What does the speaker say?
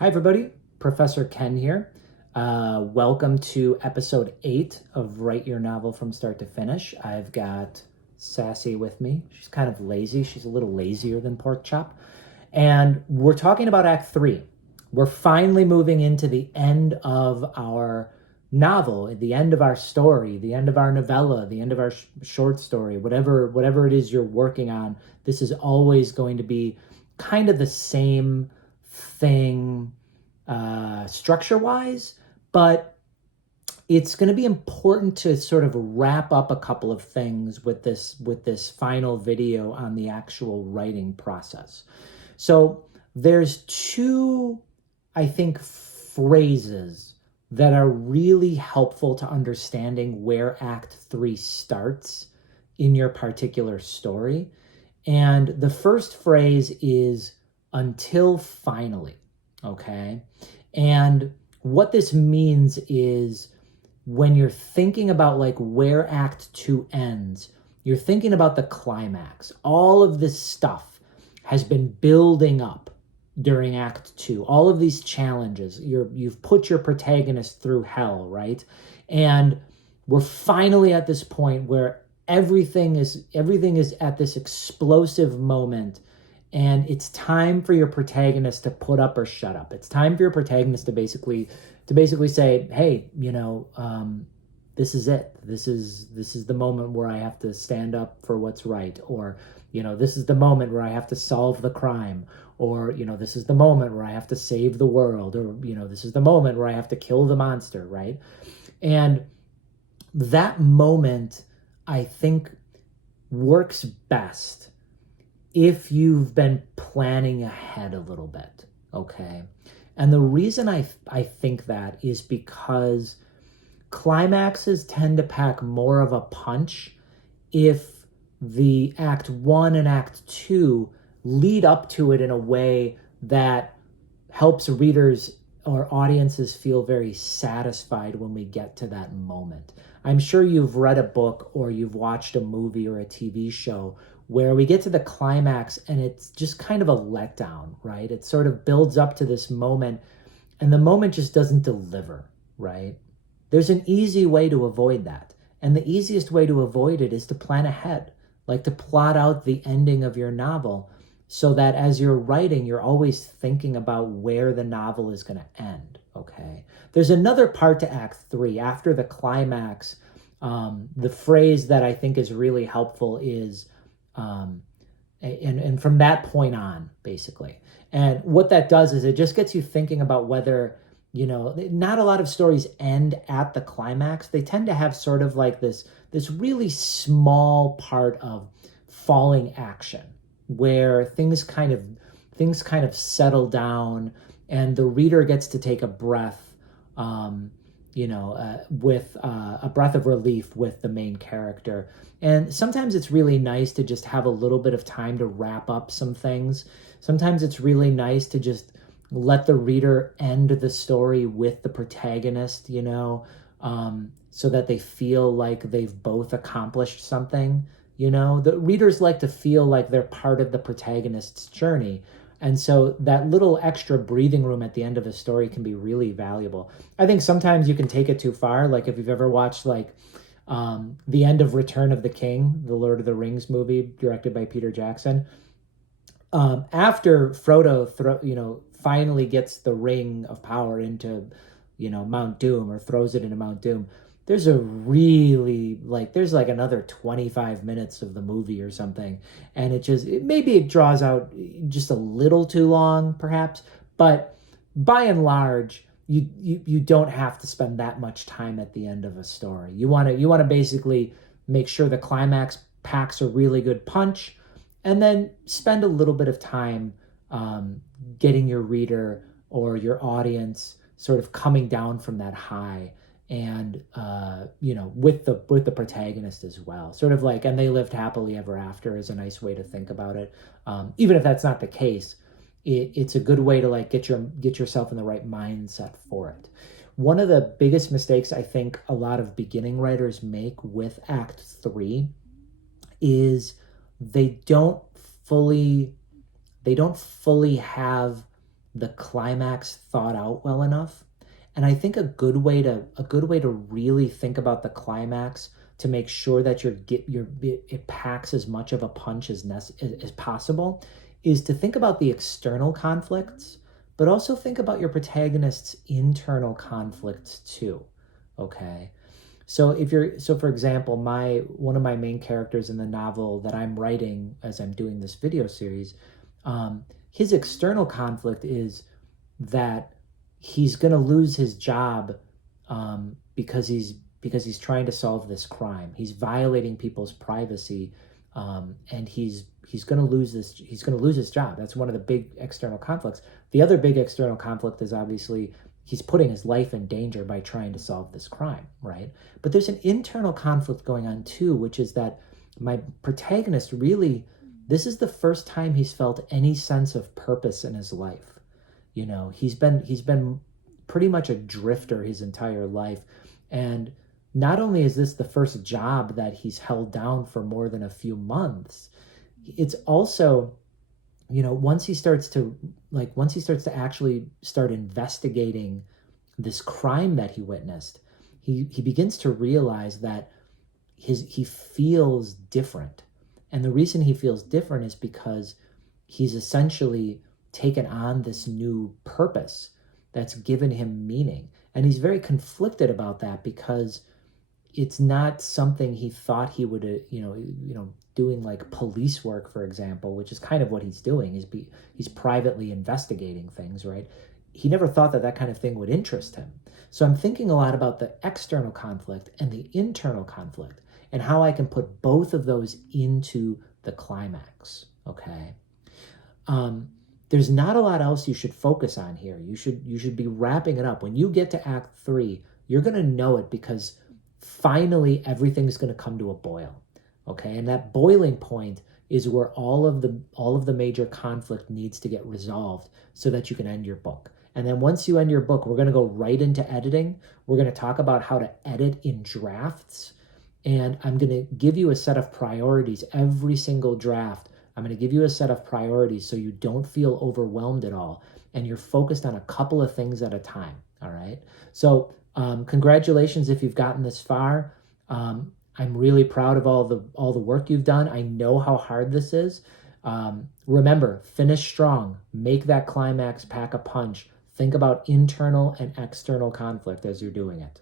Hi, everybody. Professor Ken here. Welcome to episode 8 of Write Your Novel from Start to Finish. I've got Sassy with me. She's kind of lazy. She's a little lazier than Pork Chop. And we're talking about Act 3. We're finally moving into the end of our novel, the end of our story, the end of our novella, the end of our short story, whatever it is you're working on. This is always going to be kind of the same thing structure wise, but it's going to be important to sort of wrap up a couple of things with this final video on the actual writing process. So there's two, I think, phrases that are really helpful to understanding where Act 3 starts in your particular story. And the first phrase is until finally, okay? And what this means is when you're thinking about like where Act 2 ends, you're thinking about the climax. All of this stuff has been building up during Act 2. All of these challenges, you've put your protagonist through hell, right? And we're finally at this point where everything is at this explosive moment, and it's time for your protagonist to put up or shut up. It's time for your protagonist to basically say, hey, this is it. This is the moment where I have to stand up for what's right, or this is the moment where I have to solve the crime, or this is the moment where I have to save the world, or this is the moment where I have to kill the monster, right? And that moment, I think, works best if you've been planning ahead a little bit, okay? And the reason I think that is because climaxes tend to pack more of a punch if the Act 1 and Act 2 lead up to it in a way that helps readers or audiences feel very satisfied when we get to that moment. I'm sure you've read a book or you've watched a movie or a TV show where we get to the climax and it's just kind of a letdown, right? It sort of builds up to this moment and the moment just doesn't deliver, right? There's an easy way to avoid that. And the easiest way to avoid it is to plan ahead, like to plot out the ending of your novel so that as you're writing, you're always thinking about where the novel is going to end, okay? There's another part to Act 3. After the climax, the phrase that I think is really helpful is, and from that point on, basically. And what that does is it just gets you thinking about whether, not a lot of stories end at the climax. They tend to have sort of like this really small part of falling action where things kind of settle down and the reader gets to take a breath, with a breath of relief with the main character. And sometimes it's really nice to just have a little bit of time to wrap up some things. Sometimes it's really nice to just let the reader end the story with the protagonist, so that they feel like they've both accomplished something. The readers like to feel like they're part of the protagonist's journey. And so that little extra breathing room at the end of a story can be really valuable. I think sometimes you can take it too far. Like if you've ever watched the end of Return of the King, the Lord of the Rings movie directed by Peter Jackson. After Frodo, finally gets the ring of power into, Mount Doom, or throws it into Mount Doom, there's there's another 25 minutes of the movie or something. And maybe it draws out just a little too long, perhaps, but by and large, you don't have to spend that much time at the end of a story. You want to basically make sure the climax packs a really good punch, and then spend a little bit of time getting your reader or your audience sort of coming down from that high, and with the protagonist as well. Sort of like, and they lived happily ever after is a nice way to think about it. Even if that's not the case, it's a good way to like get yourself in the right mindset for it. One of the biggest mistakes I think a lot of beginning writers make with Act 3 is they don't fully have the climax thought out well enough. And I think a good way to really think about the climax to make sure that it packs as much of a punch as possible is to think about the external conflicts, but also think about your protagonist's internal conflicts too. Okay. So for example, one of my main characters in the novel that I'm writing as I'm doing this video series, his external conflict is that he's going to lose his job because he's trying to solve this crime. He's violating people's privacy, and he's going to lose this. He's going to lose his job. That's one of the big external conflicts. The other big external conflict is obviously he's putting his life in danger by trying to solve this crime, right? But there's an internal conflict going on too, which is that my protagonist really, this is the first time he's felt any sense of purpose in his life. You know, he's been pretty much a drifter his entire life. And not only is this the first job that he's held down for more than a few months, it's also, you know, once he starts to actually start investigating this crime that he witnessed, he begins to realize that he feels different. And the reason he feels different is because he's essentially taken on this new purpose that's given him meaning. And he's very conflicted about that because it's not something he thought he would, doing like police work, for example, which is kind of what he's doing. He's privately investigating things, right? He never thought that kind of thing would interest him. So I'm thinking a lot about the external conflict and the internal conflict and how I can put both of those into the climax, okay? There's not a lot else you should focus on here. You should be wrapping it up. When you get to Act 3, you're going to know it because finally everything's going to come to a boil, okay? And that boiling point is where all of the major conflict needs to get resolved so that you can end your book. And then once you end your book, we're going to go right into editing. We're going to talk about how to edit in drafts. And I'm going to give you a set of priorities every single draft. I'm going to give you a set of priorities so you don't feel overwhelmed at all. And you're focused on a couple of things at a time, all right? So congratulations if you've gotten this far. I'm really proud of all the work you've done. I know how hard this is. Remember, finish strong. Make that climax pack a punch. Think about internal and external conflict as you're doing it.